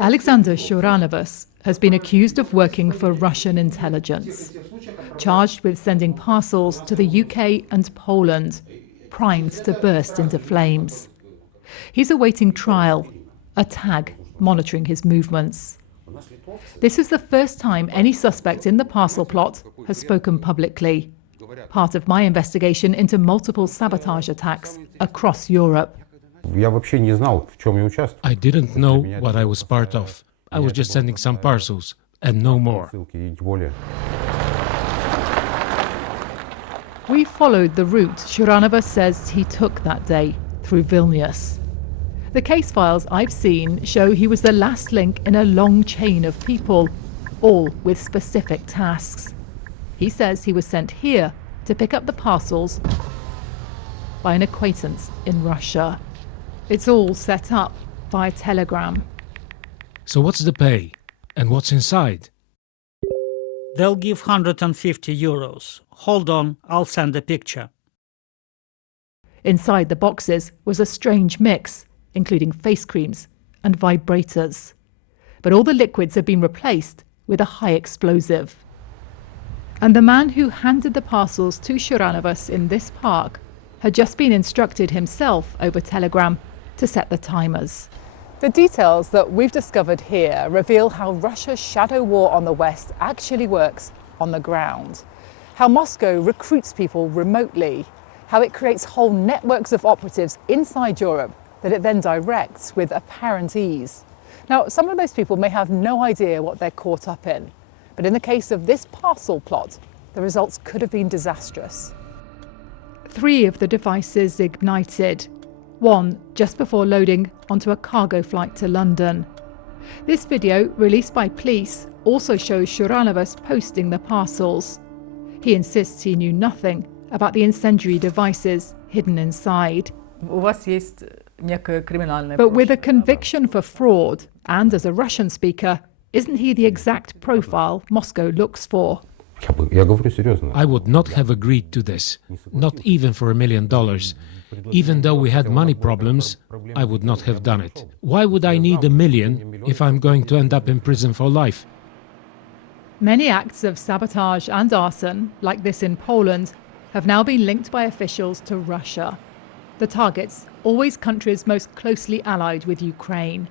Alexander Shuranovas has been accused of working for Russian intelligence, charged with sending parcels to the UK and Poland, primed to burst into flames. He's awaiting trial, a tag monitoring his movements. This is the first time any suspect in the parcel plot has spoken publicly, part of my investigation into multiple sabotage attacks across Europe. I didn't know what I was part of. I was just sending some parcels, and no more. We followed the route Shuranovas says he took that day, through Vilnius. The case files I've seen show he was the last link in a long chain of people, all with specific tasks. He says he was sent here to pick up the parcels by an acquaintance in Russia. It's all set up via telegram. So what's the pay? And what's inside? They'll give 150 euros. Hold on, I'll send a picture. Inside the boxes was a strange mix, including face creams and vibrators. But all the liquids had been replaced with a high explosive. And the man who handed the parcels to Shuranovas in this park had just been instructed himself over telegram to set the timers. The details that we've discovered here reveal how Russia's shadow war on the West actually works on the ground. How Moscow recruits people remotely. How it creates whole networks of operatives inside Europe that it then directs with apparent ease. Now, some of those people may have no idea what they're caught up in. But in the case of this parcel plot, the results could have been disastrous. 3 of the devices ignited. One just before loading onto a cargo flight to London. This video, released by police, also shows Shuranovas posting the parcels. He insists he knew nothing about the incendiary devices hidden inside. But with a conviction for fraud, and as a Russian speaker, isn't he the exact profile Moscow looks for? I would not have agreed to this, not even for $1 million. Even though we had money problems, I would not have done it. Why would I need $1 million if I'm going to end up in prison for life? Many acts of sabotage and arson, like this in Poland, have now been linked by officials to Russia. The targets, always countries most closely allied with Ukraine.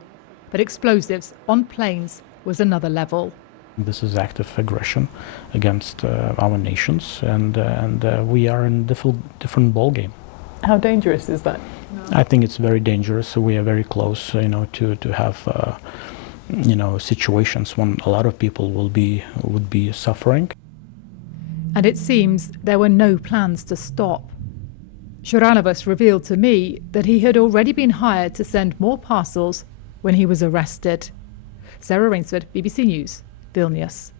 But explosives on planes was another level. This is active aggression against our nations, and we are in a different ballgame. How dangerous is that? I think it's very dangerous. We are very close, to have, situations when a lot of people would be suffering. And it seems there were no plans to stop. Shuranovas revealed to me that he had already been hired to send more parcels when he was arrested. Sarah Rainsford, BBC News, Vilnius.